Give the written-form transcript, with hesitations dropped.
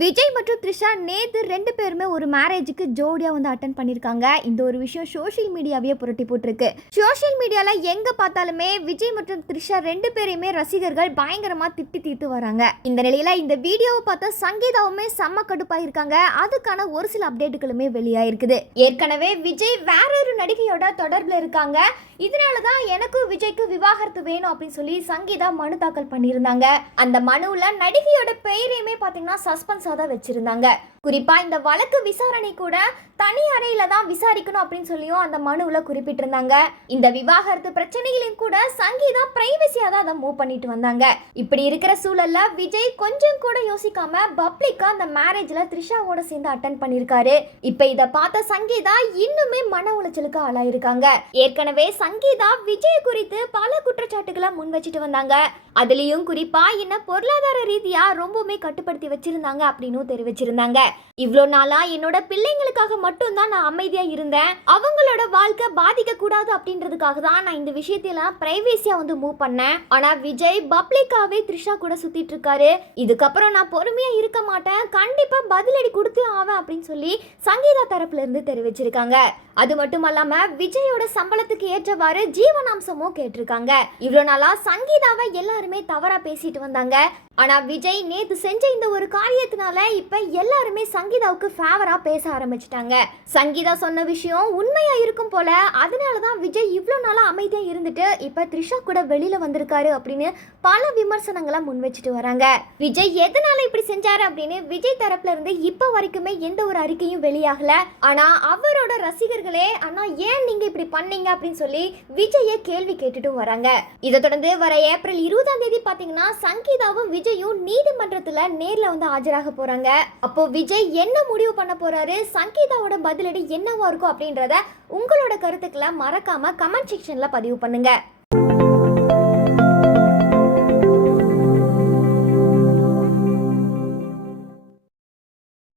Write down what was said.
விஜய் மற்றும் த்ரிஷா நேத்து 2 பேருமே ஒரு மேரேஜுக்கு ஜோடியா வந்து அட்டென்ட் பண்ணிருக்காங்க. இந்த ஒரு விஷயம் சோஷியல் மீடியாவே புரட்டி போட்டுருக்கு. சோஷியல் மீடியால எங்க பார்த்தாலுமே விஜய் மற்றும் த்ரிஷா 2 பேரையுமே ரசிகர்கள் பயங்கரமா திட்டி தீர்த்து வராங்க. இந்த நிலையில இந்த வீடியோவை பார்த்த சங்கீதாவுமே செம்ம கடுப்பாயிருக்காங்க. அதுக்கான ஒரு சில அப்டேட்டுகளுமே வெளியாயிருக்குது. ஏற்கனவே விஜய் வேறொரு நடிகையோட தொடர்பில் இருக்காங்க. இதனாலதான் எனக்கும் விஜய்க்கு விவாகரத்து வேணும் அப்படின்னு சொல்லி சங்கீதா மனு தாக்கல் பண்ணியிருந்தாங்க. அந்த மனுவுல நடிகையோட பெயரையுமே பாத்தீங்கன்னா சஸ்பென்ஸ் தான் வச்சிருந்தாங்க. குறிப்பா இந்த வழக்கு விசாரணை கூட தனி அறையில தான் விசாரிக்கணும் அப்படின்னு சொல்லியும் அந்த மனுவில் குறிப்பிட்டிருந்தாங்க. இந்த விவாகரத்து பிரச்சனைகளையும் கூட சங்கீதா பிரைவசியா தான் அதை மூவ் பண்ணிட்டு வந்தாங்க. இப்படி இருக்கிற சூழல்ல விஜய் கொஞ்சம் கூட யோசிக்காம பப்ளிக்கா அந்த மேரேஜ்ல த்ரிஷாவோட சேர்ந்து அட்டென்ட் பண்ணிருக்காரு. இப்ப இதை பார்த்த சங்கீதா இன்னுமே மன உளைச்சலுக்கு ஆளாயிருக்காங்க. ஏற்கனவே சங்கீதா விஜய் குறித்து பல குற்றச்சாட்டுகளை முன் வச்சுட்டு வந்தாங்க. அதுலயும் குறிப்பா என்ன பொருளாதார ரீதியா ரொம்பவுமே கட்டுப்படுத்தி வச்சிருந்தாங்க அப்படின்னு தெரிவிச்சிருந்தாங்க. இவ்வளோ நாளா என்னோட பிள்ளைங்களுக்காக மட்டும்தான் நான் அமைதியா இருந்தேன். அவங்களோட வாழ்க்கை பாதிக்க கூடாது அப்படின்றதுக்காக தான் நான் இந்த விஷயத்தையெல்லாம் பிரைவேசியா வந்து மூவ் பண்ணேன். ஆனா விஜய் பப்ளிக்காவே த்ரிஷா கூட சுத்திட்டு இருக்காரு. இதுக்கப்புறம் நான் பொறுமையா இருக்க மாட்டேன், கண்டிப்பா பதிலடி கொடுத்து ஆவேன் அப்படின்னு சொல்லி சங்கீதா தரப்புல இருந்து தெரிவிச்சிருக்காங்க. அது மட்டும் இல்லாம விஜயோட சம்பளத்துக்கு ஏற்றவாறு ஜீவனாம்சமும் கேட்டிருக்காங்க. இவ்வளோ நாளா சங்கீதாவை எல்லாருமே தவறா பேசிட்டு வந்தாங்க. ஆனா விஜய் நேத்து செஞ்ச இந்த ஒரு காரியத்தினால இப்ப எல்லாருமே சங்கீதாவுக்கு ஃபேவரா பேச ஆரம்பிச்சிட்டாங்க. சங்கீதா சொன்ன விஷயம் உண்மையா இருக்கும் போல, அதனாலதான் விஜய் இவ்வளவு நாளா அமைதியா இருந்துட்டு இப்ப த்ரிஷா கூட வெளியில வந்திருக்காரு அப்படின்னு பல விமர்சனங்களை முன் வச்சுட்டு வராங்க. விஜய் எதனால இப்படி செஞ்சாரு அப்படின்னு விஜய் தரப்புல இருந்து இப்ப வரைக்குமே எந்த ஒரு அறிக்கையும் வெளியாகல. ஆனா அவரோட ரசிகர்களே அண்ணா ஏன் நீங்க இப்படி பண்ணீங்க அப்படின்னு சொல்லி விஜய கேள்வி கேட்டுட்டு வராங்க. இதை தொடர்ந்து வர ஏப்ரல் 20ஆம் தேதி பாத்தீங்கன்னா சங்கீதாவும் விஜயும் நீதிமன்றத்துல நேர்ல வந்து ஆஜராக போறாங்க. அப்போ விஜய் என்ன முடிவு பண்ண போறாரு, சங்கீதாவோட பதிலடி என்னவா இருக்கும் அப்படின்றத உங்களோட கருத்துக்களை மறக்காம கமெண்ட் செக்ஷன்ல பதிவு பண்ணுங்க.